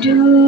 do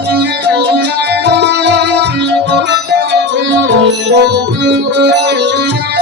Thank you.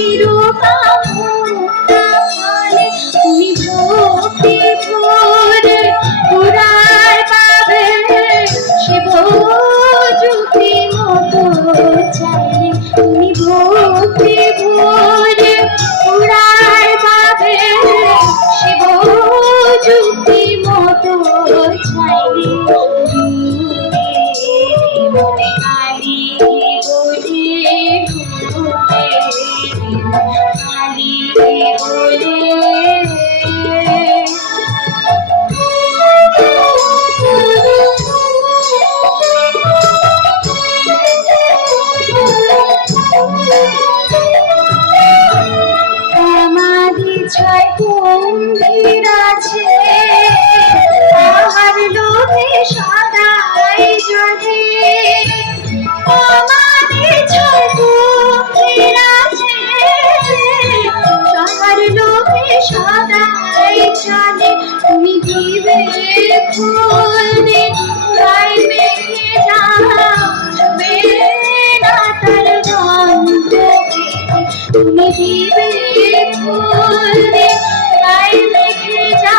一路 জয় কুম্ভীর আছে তাহার লোভে সদাই জলে আমাদের জয় কুম্ভীর আছে তাহার লোভে সদাই চলে তুমি দিবে খুলবে গাই মেঘে তুমি দিবে বলবে তাই দেখে যা।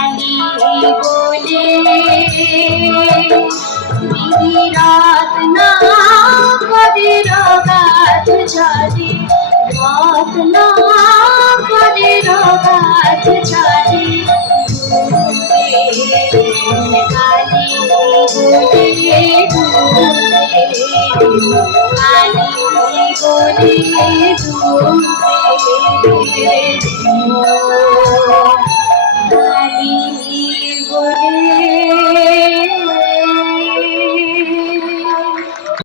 খালি বলে বিরাট না করে রগাত ঝরে রাত না করে রগাত ঝরে কালি বলে কালি বলে